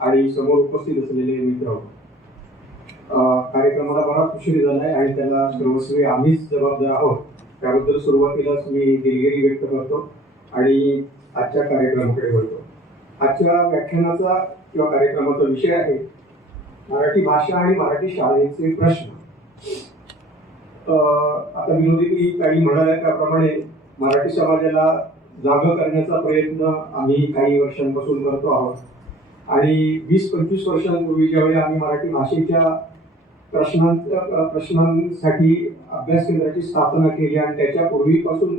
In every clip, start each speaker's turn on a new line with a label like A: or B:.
A: आणि समोर उपस्थित असलेले मित्र. कार्यक्रमाला बराच उशीर झालाय आणि त्याला सर्वस्वी आम्हीच जबाबदार आहोत. त्याबद्दल सुरुवातीलाच मी दिलगिरी व्यक्त करतो आणि आजच्या कार्यक्रमाकडे बोलतो आजच्या व्याख्यानाचा किंवा कार्यक्रमाचा विषय आहे मराठी भाषा आणि मराठी शाळेचे प्रश्न. अं, आता विनोदी काही म्हणाल्या त्याप्रमाणे मराठी समाजाला जाग करण्याचा प्रयत्न आम्ही काही वर्षांपासून करतो आहोत. आणि वीस पंचवीस वर्षांपूर्वी ज्यावेळी आम्ही मराठी भाषेच्या प्रश्नांच्या प्रश्नांसाठी अभ्यास केंद्राची स्थापना केली आणि त्याच्या पूर्वीपासून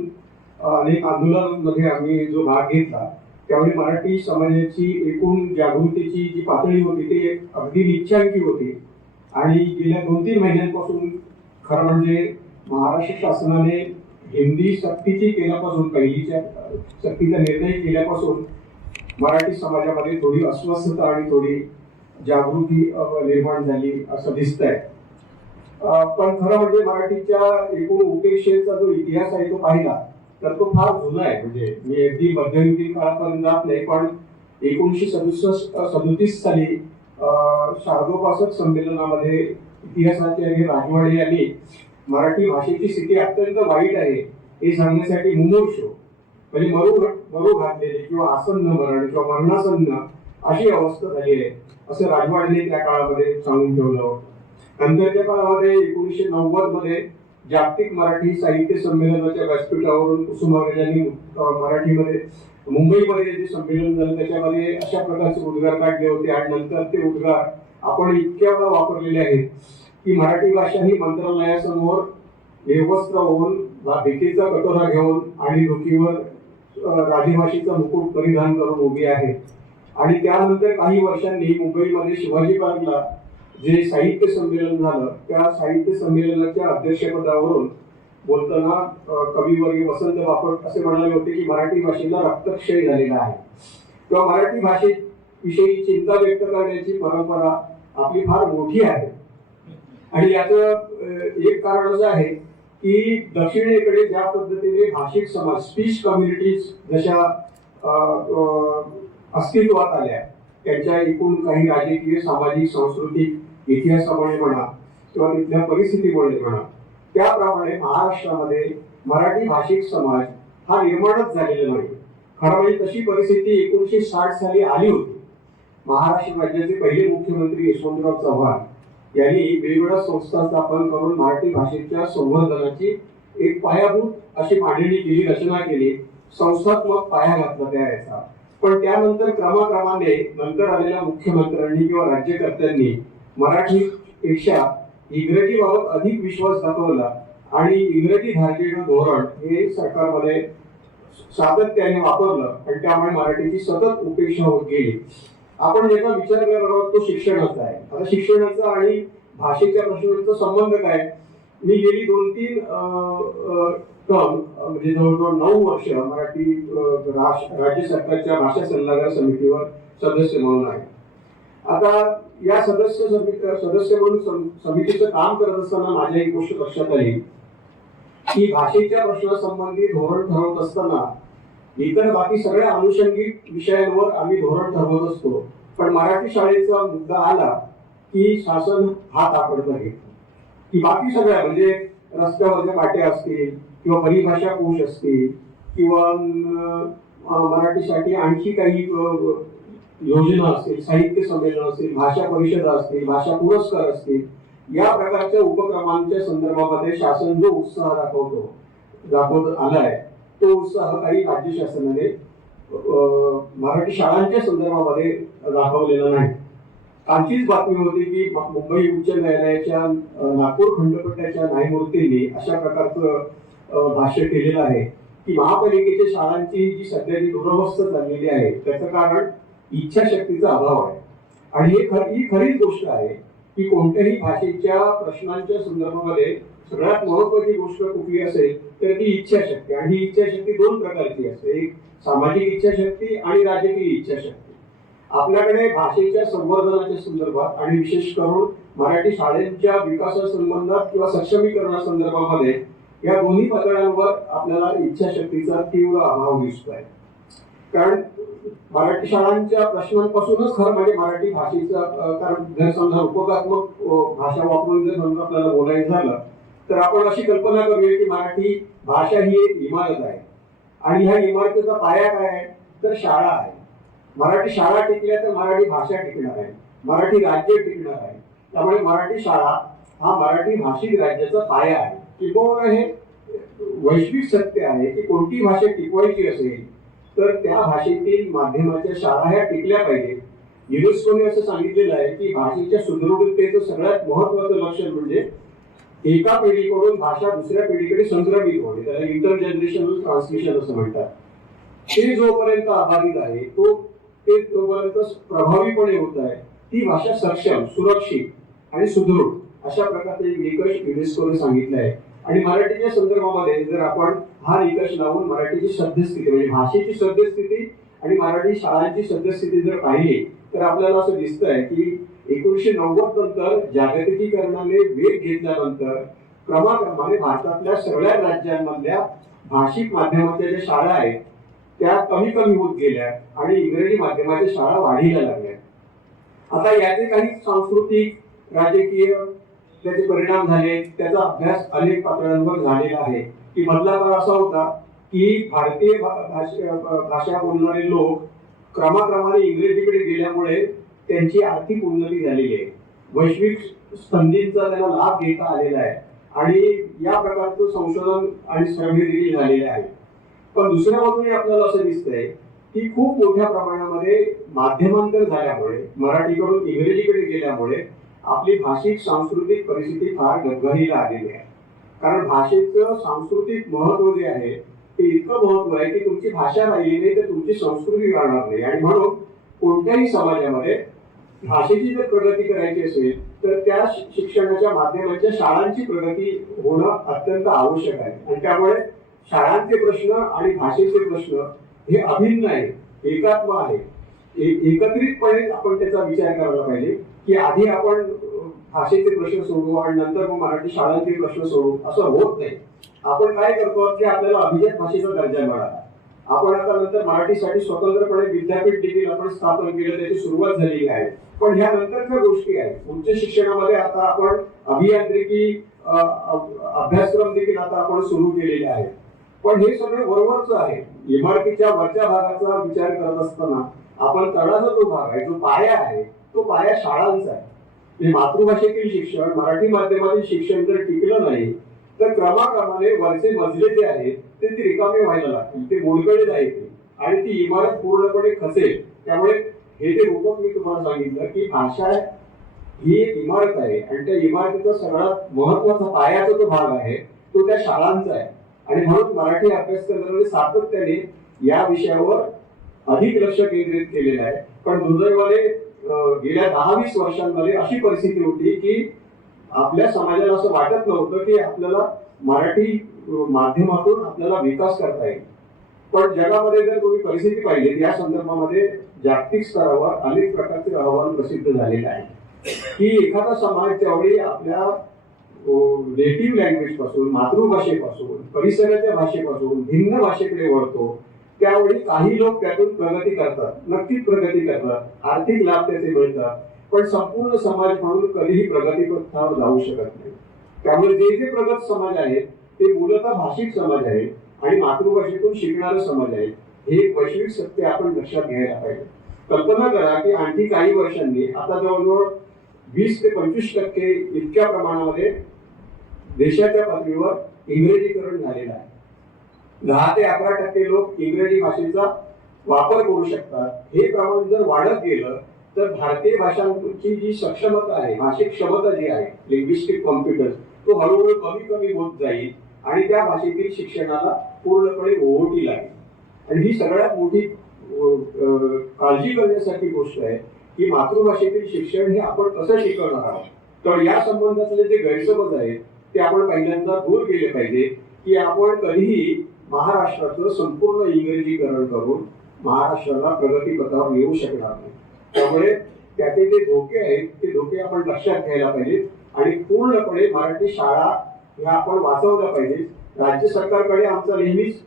A: अनेक आंदोलनामध्ये आम्ही जो भाग घेतला त्यावेळी मराठी समाजाची एकूण जागृतीची जी पातळी होती ती अगदी निच्चांकी होती. आणि गेल्या दोन तीन महिन्यांपासून खरं म्हणजे महाराष्ट्र शासनाने हिंदी सक्तीची केल्यापासून पहिलीच्या सक्तीचा निर्णय केल्यापासून मराठी समाजामध्ये थोडी अस्वस्थता आणि थोडी जागृती निर्माण झाली असं दिसतंय. आहे पण खरं म्हणजे मराठीच्या एकूण उपेक्षेचा जो इतिहास आहे तो पाहिला तर तो फार जुना आहे. म्हणजे मी अगदी मध्ययुगीन काळापर्यंत जात नाही पण एकोणीसशे सदुसष्ट सदोतीस साली शार्दोपासक संमेलनामध्ये संमेलनामध्ये आणि राजवाडे यांनी मराठी भाषेची स्थिती अत्यंत वाईट आहे हे सांगण्यासाठी मुमूर्षु. म्हणजे मरू मरू घातलेली किंवा आसन्न मरण किंवा मरणासन्न अशी अवस्था झाली आहे असं राजवाडेने त्या काळामध्ये सांगून ठेवलं होतं. नंतरच्या काळामध्ये एकोणीसशे नव्वदमध्ये जागतिक मराठी साहित्य संमेलनाच्या व्यासपीठावरून कुसुमाग्रजांनी मराठीमध्ये मुंबईमध्ये जे संमेलन झालं त्याच्यामध्ये अशा प्रकारचे उद्गार काढले होते. आणि नंतर ते उद्गार आपण इतक्या वेळा वापरलेले आहेत की मराठी भाषा ही मंत्रालयासमोर निर्वस्त्र होऊन भीतीचा कटोरा घेऊन आणि डोकीवर अं, मुकुट परिधान करून उभी आहे. आणि त्यानंतर काही वर्षांनी मुंबईमध्ये शिवाजी पार्कला जे साहित्य संमेलन झालं त्या साहित्य संमेलनाच्या अध्यक्षपदावरून बोलताना अं, वसंत बापट असे म्हणाले होते की मराठी भाषेला रक्तक्षय झालेला आहे. किंवा मराठी भाषेविषयी चिंता व्यक्त करण्याची परंपरा आपली फार मोठी आहे. आणि याचं एक कारण असं आहे की दक्षिणेकडे ज्या पद्धतीने भाषिक समाज स्पीच कम्युनिटीज जशा अस्तित्वात आल्या त्यांच्या एकूण काही राजकीय सामाजिक सांस्कृतिक इतिहासामुळे म्हणा किंवा तिथल्या परिस्थितीमुळे म्हणा त्याप्रमाणे महाराष्ट्रामध्ये मराठी भाषिक समाज हा निर्माणच झालेला नाही. खरं म्हणजे तशी परिस्थिती एकोणीसशे साठ साली आली होती. महाराष्ट्र राज्याचे पहिले मुख्यमंत्री यशवंतराव चव्हाण यांनी वेगवेगळ्या संस्था स्थापन करून मराठी भाषेच्या संवर्धनाची एक पायाभूत अशी मांडणी केली रचना केली. संस्थात्मक पाया घातला त्या याचा. पण त्यानंतर क्रमाक्रमाने नंतर आलेल्या मुख्यमंत्र्यांनी किंवा राज्यकर्त्यांनी मराठी पेक्षा इंग्रजीबाबत अधिक विश्वास दाखवला आणि इंग्रजी धार्जिणं धोरण हे सरकारमध्ये सातत्याने वापरलं आणि त्यामुळे मराठीची सतत उपेक्षा होत गेली. आपण ज्याचा विचार करत आहोत तो शिक्षणाचा आहे. आता शिक्षणाचा आणि भाषेच्या प्रश्नांचा संबंध काय? मी गेली दोन तीन टर्म म्हणजे जवळजवळ नऊ वर्ष मराठी राज्य सरकारच्या भाषा सल्लागार समितीवर सदस्य म्हणून आहे. आता या सदस्य सदस्य म्हणून सम- समितीचं काम करत असताना माझ्या एक गोष्ट लक्षात आली. की भाषेच्या प्रश्नासंबंधी धोरण ठरवत असताना इतर बाकी सगळ्या अनुषंगिक विषयांवर आम्ही धोरण ठरवत असतो पण मराठी शाळेचा मुद्दा आला की शासन हात आकडतं घेतं की बाकी सगळ्या म्हणजे रस्त्यावरच्या पाट्या असतील किंवा परिभाषा कोश असतील किंवा मराठीसाठी आणखी काही योजना असतील साहित्य संमेलन असतील भाषा परिषदा असतील भाषा पुरस्कार असतील या प्रकारच्या उपक्रमांच्या संदर्भामध्ये शासन जो उत्साह दाखवतो दाखवत आलाय तो सहकारी राज्य शासनाने अं, मराठी शाळांच्या संदर्भामध्ये दाखवलेला नाही. कालचीच बातमी होती की मुंबई उच्च न्यायालयाच्या नागपूर खंडपीठाच्या न्यायमूर्तींनी अशा प्रकारचं भाष्य केलेलं आहे की महापालिकेच्या शाळांची जी सध्याची दुरवस्था चाललेली आहे त्याचं कारण इच्छाशक्तीचा अभाव आहे. आणि हे खर ही खरीच गोष्ट आहे की कोणत्याही भाषेच्या प्रश्नांच्या संदर्भामध्ये सगळ्यात महत्वाची गोष्ट कुठली असेल तर ती इच्छाशक्ती. आणि ही इच्छाशक्ती दोन प्रकारची असते. एक सामाजिक इच्छाशक्ती आणि राजकीय इच्छाशक्ती. आपल्याकडे भाषेच्या संवर्धनाच्या संदर्भात आणि विशेष करून मराठी शाळेंच्या विकासासंबंधात किंवा सक्षमीकरणासंदर्भामध्ये या दोन्ही पातळ्यांवर आपल्याला इच्छाशक्तीचा तीव्र अभाव दिसतोय. कारण मराठी शाळांच्या प्रश्नांपासूनच खरं म्हणजे मराठी भाषेचा कारण जर समजा उपकात्मक भाषा वापरून जर समजा आपल्याला बोलायचं झालं तर आपण अशी कल्पना करूया की मराठी भाषा ही एक इमारत आहे. आणि ह्या इमारतीचा पाया काय आहे? तर शाळा आहे. मराठी शाळा टिकल्या तर मराठी भाषा टिकणार आहे. मराठी राज्य टिकणार आहे. त्यामुळे मराठी शाळा हा मराठी भाषिक राज्याचा पाया आहे. टिकवणं हे वैश्विक सत्य आहे की कोणती भाषा टिकवायची असेल तर त्या भाषेतील माध्यमाच्या शाळा ह्या टिकल्या पाहिजेत. युनेस्कोने असं सांगितलेलं आहे की भाषेच्या सुदृढतेचं सगळ्यात महत्वाचं लक्षण म्हणजे एका पिढीकडून भाषा दुसऱ्या पिढीकडे संक्रमित होणे त्याला इंटरजनरेशनल ट्रान्समिशन असं म्हणतात. ते जोपर्यंत आधारित आहे तो ते तोपर्यंत प्रभावीपणे होत आहे ती भाषा सक्षम सुरक्षित आणि सुदृढ अशा प्रकारचे निकष युनेस्कोने सांगितले आहे. आणि मराठीच्या संदर्भामध्ये जर आपण हा निकष लावून मराठीची सद्यस्थिती म्हणजे भाषेची सद्यस्थिती आणि मराठी शाळांची सद्यस्थिती जर पाहिली तर आपल्याला असं दिसतंय की एकोणीसशे नव्वद नंतर जागतिकीकरणाने वेग घेतल्यानंतर क्रमाक्रमाने भारतातल्या सगळ्या राज्यांमधल्या भाषिक माध्यमाच्या ज्या शाळा आहेत त्या कमी कमी होत गेल्या आणि इंग्रजी माध्यमाच्या शाळा वाढीला लागल्या. आता याचे काही सांस्कृतिक राजकीय त्याचे परिणाम झाले त्याचा अभ्यास अनेक पातळ्यांवर झालेला आहे. की मधला काळ असा होता की भारतीय भाषा भाषा बोलणारे लोक क्रमाक्रमाने इंग्रजीकडे गेल्यामुळे त्यांची आर्थिक उन्नती झालेली आहे. वैश्विक संधींचा त्यांना लाभ घेता आलेला आहे. आणि या प्रकारचं संशोधन आणि सर्वे झालेले आहे. पण दुसऱ्या बाजूने आपल्याला असं दिसतंय की खूप मोठ्या प्रमाणामध्ये माध्यमांतर झाल्यामुळे मराठीकडून इंग्रजीकडे गेल्यामुळे आपली भाषिक सांस्कृतिक परिस्थिती फार डगमगीला आलेली आहे. कारण भाषेचं सांस्कृतिक महत्त्व जे आहे ते इतकं महत्त्व आहे की तुमची भाषा राहिली नाही तर तुमची संस्कृती राहणार नाही. आणि म्हणून कोणत्याही समाजामध्ये भाषेची जर प्रगती करायची असेल तर त्या शिक्षणाच्या माध्यमाच्या शाळांची प्रगती होणं अत्यंत आवश्यक आहे. आणि त्यामुळे शाळांचे प्रश्न आणि भाषेचे प्रश्न हे अभिन्न आहे एकात्म आहे. एकत्रितपणे आपण त्याचा विचार करायला पाहिजे की आधी आपण भाषेचे प्रश्न सोडवू आणि नंतर मग मराठी शाळांचे प्रश्न सोडवू असं होत नाही. आपण काय करतो की आपल्याला अभिजात भाषेचा दर्जा मिळाला. आपण आता नंतर मराठीसाठी स्वतंत्रपणे विद्यापीठ देखील आपण स्थापन केलं त्याची सुरुवात झालेली आहे. पण ह्या नंतरच्या गोष्टी आहेत. उच्च शिक्षणामध्ये आता आपण अभियांत्रिकी अभ्यासक्रम देखील आता आपण सुरू केलेले आहेत. पण हे सगळं बरोबरच आहे. इमारतीच्या वरच्या भागाचा विचार करत असताना आपण तळाचा जो भाग आहे जो पाया आहे तो पाया शाळांचा आहे. मातृभाषेतील शिक्षण मराठी माध्यमातील शिक्षण जर टिकलं नाही तर क्रमाक्रमाने वरचे मजले जे आहेत ते ती रिकामे व्हायला लागतील. ते मोडकळे जायचे आणि ती इमारत पूर्णपणे खसेल. त्यामुळे हे जे रूपक मी तुम्हाला सांगितलं की भाषा ही एक इमारत आहे आणि त्या इमारतीचा सगळ्यात महत्त्वाचा पायाचा जो भाग आहे तो त्या शाळांचा आहे. आणि म्हणून मराठी अभ्यास करण्यामध्ये सातत्याने या विषयावर अधिक लक्ष केंद्रित केलेलं आहे. पण दुर्दैवाने गेल्या दहा वीस वर्षांमध्ये अशी परिस्थिती होती की आपल्या समाजाला असं वाटत नव्हतं की आपल्याला मराठी माध्यमातून आपल्याला विकास करता येईल. पण जगामध्ये जर तुम्ही परिस्थिती पाहिली या संदर्भामध्ये जागतिक स्तरावर अनेक प्रकारचे अहवाल प्रसिद्ध झालेले आहेत की एखादा समाज त्यावेळी आपल्या नेटिव्ह लँग्वेजपासून मातृभाषेपासून परिसराच्या भाषेपासून भिन्न भाषेकडे वळतो त्यावेळी काही लोक त्यातून प्रगती करतात नक्कीच प्रगती करतात आर्थिक लाभ त्याचे मिळतात पण संपूर्ण समाज म्हणून कधीही प्रगतीपथावर जाऊ शकत नाही. त्यामुळे जे जे प्रगत समाज आहेत ते मूलतः भाषिक समाज आहे आणि मातृभाषेतून शिकणारा समाज आहे. हे एक वैश्विक सत्य आपण लक्षात घ्यायला पाहिजे. कल्पना करा की आणखी काही वर्षांनी आता जवळजवळ वीस ते पंचवीस टक्के इतक्या प्रमाणामध्ये देशाच्या पातळीवर इंग्रजीकरण झालेलं आहे. दहा ते अकरा टक्के लोक इंग्रजी भाषेचा वापर करू शकतात. हे प्रमाण जर वाढत गेलं तर भारतीय भाषांची जी सक्षमता आहे भाषिक क्षमता जी आहे लिंग्विस्टिक कॉम्प्युटर तो हळूहळू कमी कमी होत जाईल. आणि त्या भाषेतील शिक्षणाला पूर्णपणे ओहोटी लागेल. आणि ही सगळ्यात मोठी काळजी करण्यासारखी गोष्ट आहे की मातृभाषेतील शिक्षण हे आपण कसं शिकवणार आहोत? तर या संबंधातले जे गैरसमज आहेत ते आपण पहिल्यांदा दूर केले पाहिजे की आपण कधीही महाराष्ट्राचं संपूर्ण इंग्रजीकरण करून महाराष्ट्राला प्रगतीपथावर येऊ शकणार नाही. त्यामुळे त्याचे जे धोके आहेत ते धोके आपण लक्षात घ्यायला पाहिजेत आणि पूर्णपणे मराठी शाळा ह्या आपण वाचवल्या पाहिजे. राज्य सरकारकडे आमचा नेहमीच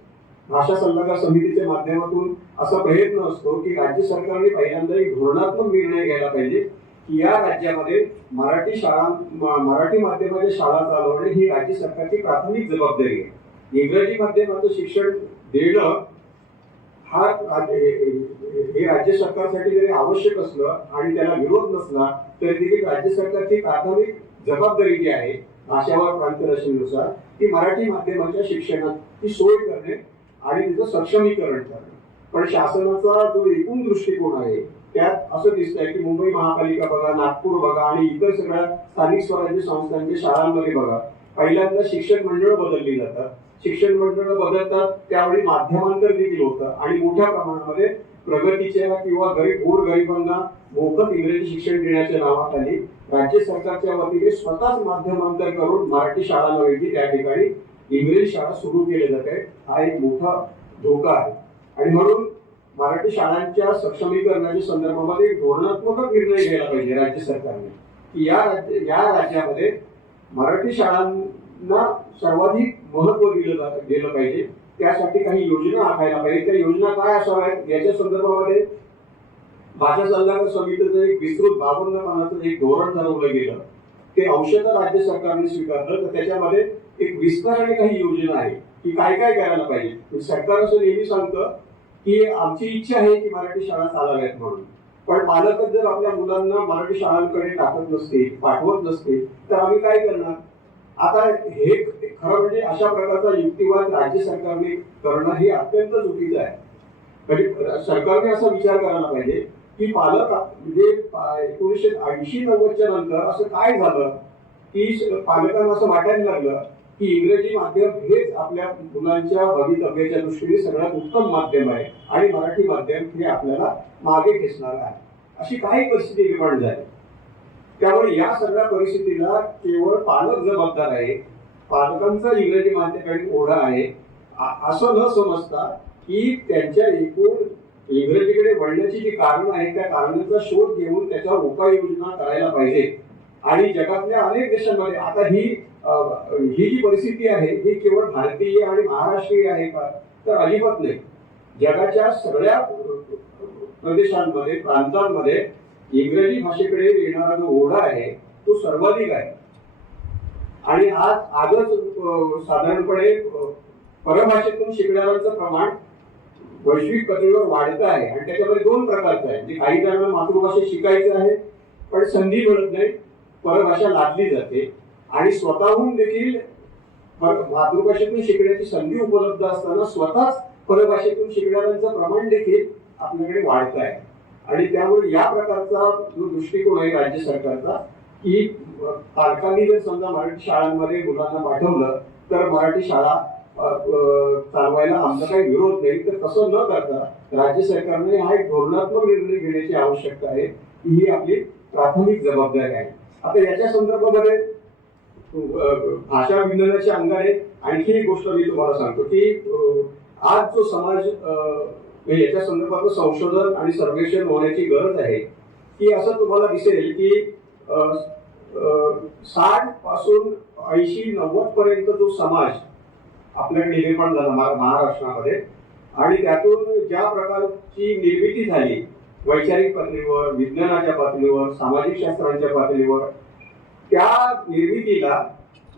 A: भाषा सल्लागार समितीच्या माध्यमातून असा प्रयत्न असतो की राज्य सरकारने पहिल्यांदा एक धोरणात्मक निर्णय घ्यायला पाहिजे की या राज्यामध्ये मराठी शाळा मराठी माध्यमाच्या शाळा चालवणे ही राज्य सरकारची प्राथमिक जबाबदारी आहे. इंग्रजी माध्यमाचं शिक्षण देणं हा हे हे राज्य सरकारसाठी जरी आवश्यक असलं आणि त्याला विरोध नसला तरी देखील राज्य सरकारची प्राथमिक जबाबदारी जी आहे भाषावर प्रांतरचनेनुसार ती मराठी माध्यमाच्या शिक्षणाची सोय करणे आणि तिचं सक्षमीकरण करणे. पण शासनाचा जो एकूण दृष्टिकोन आहे त्यात असं दिसतंय की मुंबई महापालिका बघा नागपूर बघा आणि इतर सगळ्या स्थानिक स्वराज्य संस्थांच्या शाळांमध्ये बघा पहिल्यांदा शिक्षण मंडळ बदलली जातात. शिक्षण मंडळ बदलतात त्यावेळी माध्यमांतर देखील होतं आणि मोठ्या प्रमाणामध्ये प्रगतीच्या किंवा गरीब गोर गरिबांना मोफत इंग्रजी शिक्षण देण्याच्या नावाखाली राज्य सरकारच्या वतीने स्वतःच माध्यमांतर करून मराठी शाळांऐवजी त्या ठिकाणी इंग्रजी शाळा सुरू केली जात हा एक मोठा धोका आहे. आणि म्हणून मराठी शाळांच्या सक्षमीकरणाच्या संदर्भामध्ये एक धोरणात्मक निर्णय घ्यायला पाहिजे राज्य सरकारने. की या राज्य या राज्यामध्ये मराठी शाळांना सर्वाधिक महत्त्व दिलं जात गेलं पाहिजे. त्यासाठी काही योजना आखायला पाहिजे. त्या योजना काय असाव्यात? याच्या संदर्भामध्ये भाषा सल्लागार समितीचं एक विस्तृत बावन्न एक धोरण ठरवलं गेलं. ते औषधं राज्य सरकारने स्वीकारलं तर त्याच्यामध्ये एक विस्तार आणि काही योजना आहे की काय काय करायला पाहिजे. सरकार असं नेहमी सांगतं की आमची इच्छा आहे की मराठी शाळा चालाव्यात म्हणून. पण पालकच जर आपल्या मुलांना मराठी शाळांकडे टाकत नसते पाठवत नसते तर आम्ही काय करणार? आता हे खरं म्हणजे अशा प्रकारचा युक्तिवाद राज्य सरकारने करणं हे अत्यंत चुकीचं आहे. म्हणजे सरकारने असा विचार करायला पाहिजे की पालक म्हणजे एकोणीसशे ऐंशी नव्वदच्या नंतर असं काय झालं की पालकांना असं वाटायला लागलं की इंग्रजी माध्यम हेच आपल्या मुलांच्या भवितव्याच्या दृष्टीने सगळ्यात उत्तम माध्यम आहे आणि मराठी माध्यम हे आपल्याला मागे खेचणार आहे. अशी काही परिस्थिती निर्माण झाली. त्यामुळे या सगळ्या परिस्थितीला केवळ पालक जबाबदार आहे पालकांचा इंग्रजी माध्यमाकडे ओढा आहे. असं न समजता की त्यांच्या एकूण इंग्रजीकडे वळण्याची जी कारण आहेत त्या कारणांचा शोध घेऊन त्याच्यावर उपाययोजना करायला पाहिजे. आणि जगातल्या अनेक देशांमध्ये आता ही ही जी परिस्थिती आहे ही केवळ भारतीय आणि महाराष्ट्रीय आहे का? तर अजिबात नाही. जगाच्या सगळ्या प्रदेशांमध्ये प्रांतांमध्ये इंग्रजी भाषेकडे येणारा जो ओढा आहे तो सर्वाधिक आहे. आणि आज आजच साधारणपणे परभाषेतून शिकणाऱ्यांचं प्रमाण वैश्विक पातळीवर वाढत आहे आणि त्याच्यामध्ये दोन प्रकारचं आहे. म्हणजे काही जणांना मातृभाषा शिकायचं आहे पण संधी मिळत नाही परभाषा लादली जाते. आणि स्वतःहून देखील मातृभाषेतून शिकण्याची संधी उपलब्ध असताना स्वतःच परभाषेतून शिकणाऱ्यांचं प्रमाण देखील आपल्याकडे वाढत आहे. आणि त्यामुळे या प्रकारचा जो दृष्टिकोन आहे राज्य सरकारचा की पालकांनी जर समजा मराठी शाळांमध्ये मुलांना पाठवलं तर मराठी शाळा चालवायला आमचा काही विरोध नाही तर तसं न करता राज्य सरकारने हा एक धोरणात्मक निर्णय घेण्याची आवश्यकता आहे ही आपली प्राथमिक जबाबदारी आहे. आता याच्या संदर्भामध्ये भाषा विज्ञानाच्या अंगाने आणखी एक गोष्ट मी तुम्हाला सांगतो की आज जो समाज म्हणजे याच्या संदर्भात संशोधन आणि सर्वेक्षण होण्याची गरज आहे की असं तुम्हाला दिसेल की साठपासून ऐंशी नव्वद पर्यंत जो समाज आपल्याकडे निर्माण झाला महाराष्ट्रामध्ये. आणि त्यातून ज्या प्रकारची निर्मिती झाली वैचारिक पातळीवर विज्ञानाच्या पातळीवर सामाजिक शास्त्रांच्या पातळीवर त्या निर्मितीला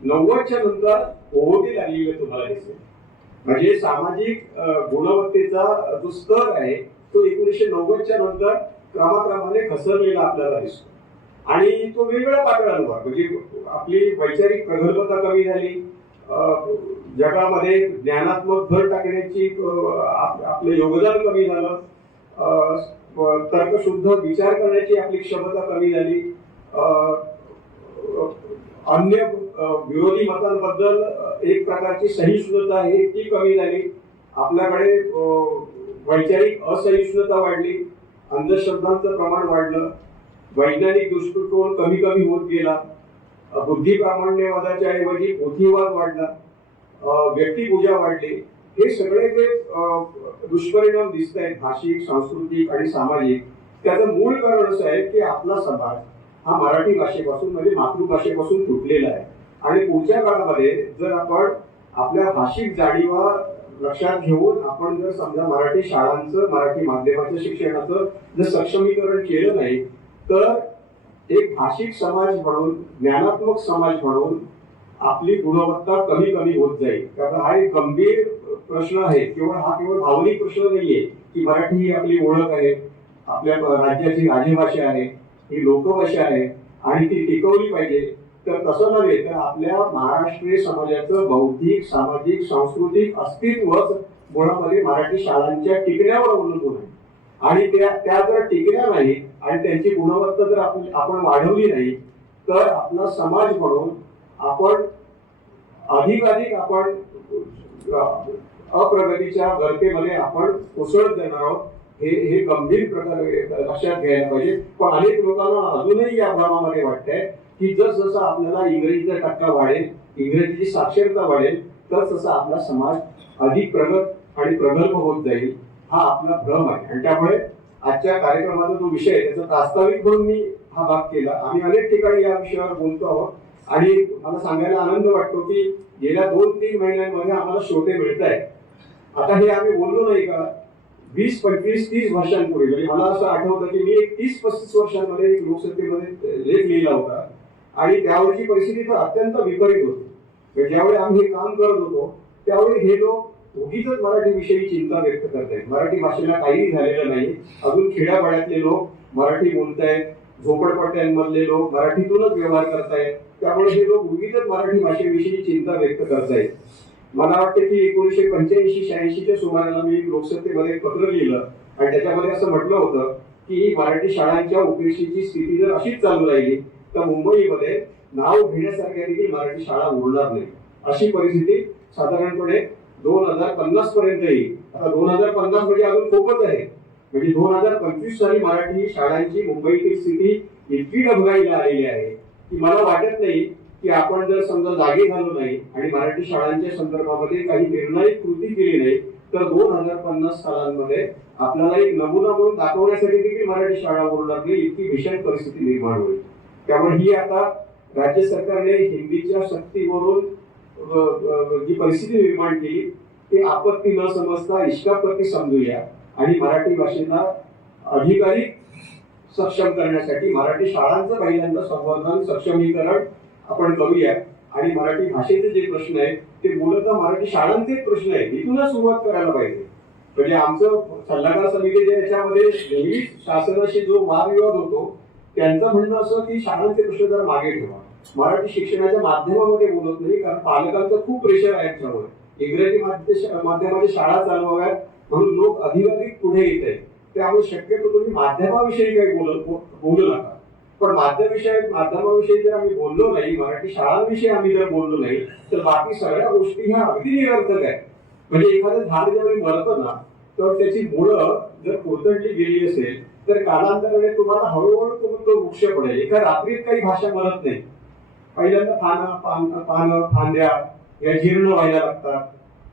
A: नव्वदच्या नंतर ओहोटी लागलेली तुम्हाला दिसेल म्हणजे सामाजिक गुणवत्तेचा जो स्तर आहे तो एकोणीसशे नव्वदच्या नंतर क्रमाक्रमाने घसरलेला आपल्याला दिसतो. आणि तो वेगवेगळ्या पातळ्यांवर म्हणजे आपली वैचारिक प्रगल्भता कमी झाली जगामध्ये ज्ञानात्मक भर टाकण्याची आप- आपलं योगदान कमी झालं. तर्कशुद्ध विचार करण्याची आपली क्षमता कमी झाली. अन्य विरोधी मतांबद्दल एक प्रकारची सहिष्णुता आहे ती कमी झाली. आपल्याकडे वैचारिक असहिष्णुता वाढली. अंधश्रद्धांचं प्रमाण वाढलं. वैज्ञानिक दृष्टिकोन कमी कमी होत गेला. बुद्धी प्रामाण्यवादाच्या ऐवजी पोथीवाद वाढला. व्यक्तिपूजा वाढली. हे सगळे जे दुष्परिणाम दिसत आहेत भाषिक सांस्कृतिक आणि सामाजिक त्याचं मूळ कारण असं आहे की आपला समाज हा मराठी भाषेपासून म्हणजे मातृभाषेपासून तुटलेला आहे. आणि पुढच्या काळामध्ये जर आपण आपल्या भाषिक जाणीवा लक्षात घेऊन आपण जर समजा मराठी शाळांचं मराठी माध्यमाचं शिक्षणाचं जर सक्षमीकरण केलं नाही तर एक भाषिक समाज म्हणून ज्ञानात्मक समाज म्हणून आपली गुणवत्ता कमी कमी होत जाईल. कारण हा एक गंभीर प्रश्न आहे. केवळ हा केवळ भावनिक प्रश्न नाहीये की मराठी ही आपली ओळख आहे आपल्या राज्याची राजभाषा आहे ही लोकभाषा आहे आणि ती टिकवली पाहिजे. तर तसं नव्हे तर आपल्या महाराष्ट्रीय समाजाचं बौद्धिक सामाजिक सांस्कृतिक अस्तित्वच मुळामध्ये मराठी शाळांच्या टिकण्यावर अवलंबून आहे. आणि त्या त्या जर टिकल्या नाही आणि त्यांची गुणवत्ता जर आपण आपण वाढवली नाही तर आपला समाज म्हणून आपण अधिकाधिक आपण अप्रगतीच्या गर्तेमध्ये आपण कोसळत जाणार आहोत. हे हे गंभीर प्रकारे लक्षात घ्यायला पाहिजे. पण अनेक लोकांना अजूनही या भ्रमामध्ये वाटतंय की जसजसं आपल्याला इंग्रजीचा टक्का वाढेल इंग्रजीची साक्षरता वाढेल तस तसा आपला समाज अधिक प्रगत आणि प्रगल्भ होत जाईल हा आपला भ्रम आहे. आणि त्यामुळे आजच्या कार्यक्रमाचा जो विषय आहे त्याचा प्रास्ताविक म्हणून मी हा भाग केला. आम्ही अनेक ठिकाणी या विषयावर बोलतो आहोत. आणि मला सांगायला आनंद वाटतो की गेल्या दोन तीन महिन्यांमध्ये आम्हाला श्रोते मिळत आहेत आता हे आम्ही बोललो नाही का वीस पंचवीस तीस वर्षांपूर्वी म्हणजे मला असं आठवतं की मी एक तीस पस्तीस वर्षांमध्ये एक लोकसत्तेमध्ये लेख लिहिला होता. आणि त्यावेळची परिस्थिती तर अत्यंत विपरीत होती. म्हणजे ज्यावेळी आम्ही हे काम करत होतो त्यावेळी हे लोक उगीच मराठी विषयी चिंता व्यक्त करतायत. मराठी भाषेला काहीही झालेलं नाही. अजून खेड्यापाड्यातले लोक मराठी बोलतायत झोपडपट्ट्यांमधले लोक मराठीतूनच व्यवहार करतायत. त्यामुळे हे लोक उगीच मराठी भाषेविषयी चिंता व्यक्त करतायत. मला वाटतं की एकोणीसशे पंच्याऐंशी शहाऐंशीच्या सुमाराला मी लोकसत्तेमध्ये एक पत्र लिहिलं आणि त्याच्यामध्ये असं म्हटलं होतं की मराठी शाळांच्या उपेक्षेची स्थिती जर अशीच चालू राहिली तर मुंबईमध्ये नाव घेण्यासारख्या देखील मराठी शाळा उरणार नाही अशी परिस्थिती साधारणपणे दोन हजार पन्नास पर्यंत येईल. आता दोन हजार पन्नास म्हणजे अजून खूपच आहे. म्हणजे दोन हजार पंचवीस साली मराठी शाळांची मुंबईतील स्थिती इतकी डबघाईला आलेली आहे. की मला वाटत नाही की आपण जर समजा जागे झालो नाही आणि मराठी शाळांच्या संदर्भामध्ये काही निर्णायक कृती केली नाही तर दोन हजार पन्नास सालांमध्ये आपल्याला एक नमुना म्हणून दाखवण्यासाठी देखील मराठी शाळा बोलणार नाही इतकी भीषण परिस्थिती निर्माण होईल. त्यामुळे ही आता राज्य सरकारने हिंदीच्या शक्तीवरून जी परिस्थिती निर्माण केली ती आपत्ती न समजता इष्टापत्ती समजूया आणि मराठी भाषेला अधिकाधिक सक्षम करण्यासाठी मराठी शाळांचं पहिल्यांदा संवर्धन सक्षमीकरण आपण करूया. आणि मराठी भाषेचे जे प्रश्न आहेत ते मूलतः मराठी शाळांचे प्रश्न आहेत. इथूनच सुरुवात करायला पाहिजे. म्हणजे आमचं सल्लागार समितीच्या याच्यामध्ये नेहमी शासनाशी जो वादविवाद होतो त्यांचं म्हणणं असं की शाळांचे प्रश्न जर मागे ठेवा. मराठी शिक्षणाच्या माध्यमामध्ये बोलत नाही कारण पालकांचं खूप प्रेशर आहे याच्यावर इंग्रजी माध्यमाच्या शाळा चालवाव्यात म्हणून लोक अधिकाधिक पुढे येत आहेत. त्यामुळे शक्यतो तुम्ही माध्यमाविषयी काही बोलत बोलू नका. पण माध्यमविषयी माध्यमाविषयी जर आम्ही बोललो नाही मराठी शाळांविषयी आम्ही जर बोललो नाही तर बाकी सगळ्या गोष्टी ह्या अगदी निरर्थक आहेत. म्हणजे एखादं झाड ज्यावेळी मरतं ना तर त्याची मुळं जर कोसळली गेली असेल तर कालांतराने तुम्हाला हळूहळू तुम्ही तो वृक्ष पडेल. एका रात्रीत काही भाषा मरत नाही. पहिल्यांदा पानं पान पानं फांद्या या जीर्ण व्हायला लागतात.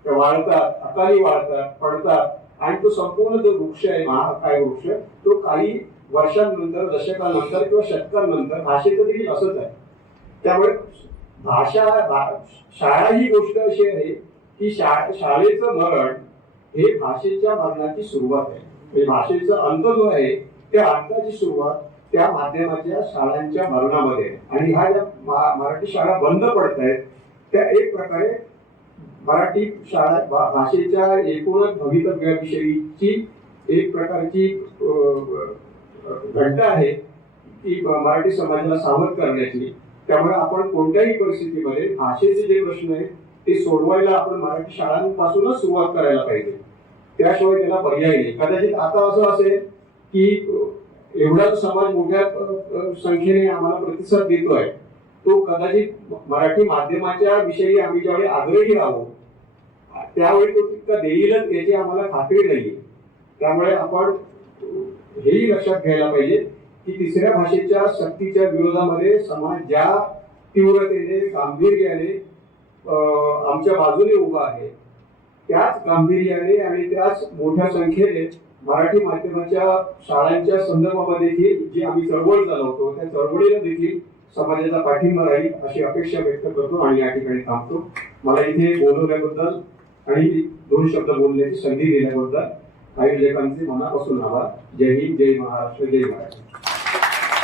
A: त्या वाळतात अकाली वाळतात पडतात. आणि तो संपूर्ण जो वृक्ष आहे महाकाय वृक्ष तो काही वर्षांनंतर दशकानंतर किंवा शतकांनंतर भाषेचं देखील असंच आहे. त्यामुळे भाषा शाळा ही गोष्ट अशी आहे की शा शाळेचं मरण हे भाषेच्या मरणाची सुरुवात आहे. म्हणजे भाषेचा अंत जो आहे त्या अंताची सुरुवात त्या माध्यमाच्या शाळांच्या मरणामध्ये आणि ह्या ज्या मराठी शाळा बंद पडत आहेत त्या एक प्रकारे मराठी शाळा भा- भाषेच्या एकूणच भवितव्याविषयीची एक प्रकारची घंटा आहे की मराठी समाजाला सावध करण्याची. त्यामुळे आपण कोणत्याही परिस्थितीमध्ये भाषेचे जे प्रश्न आहेत ते सोडवायला आपण मराठी शाळांपासूनच सुरुवात करायला पाहिजे. त्याशिवाय त्याला पर्याय नाही. कदाचित आता असं असेल की एवढा समाज मोठ्या संख्येने आम्हाला प्रतिसाद देतोय तो कदाचित मराठी माध्यमाच्या विषयी आम्ही ज्यावेळी आग्रही आहोत त्यावेळी तो तितका देईलच याची आम्हाला खात्री नाही त्यामुळे आपण हेही लक्षात घ्यायला पाहिजे की तिसऱ्या भाषेच्या शक्तीच्या विरोधामध्ये समाज ज्या तीव्रतेने गांभीर्याने आमच्या बाजूने उभा आहे त्याच गांभीर्याने आणि त्याच मोठ्या संख्येने मराठी माध्यमाच्या शाळांच्या संदर्भामध्ये देखील जी आम्ही चळवळ चालवतो त्या चळवळीला देखील समाजाचा पाठिंबा राहील अशी अपेक्षा व्यक्त करतो आणि या ठिकाणी थांबतो. मला इथे बोलवल्याबद्दल आणि दोन शब्द बोलण्याची संधी दिल्याबद्दल काही लेखांचे मनापासून आभार. जय हिंद जय महाराष्ट्र जय महाराष्ट्र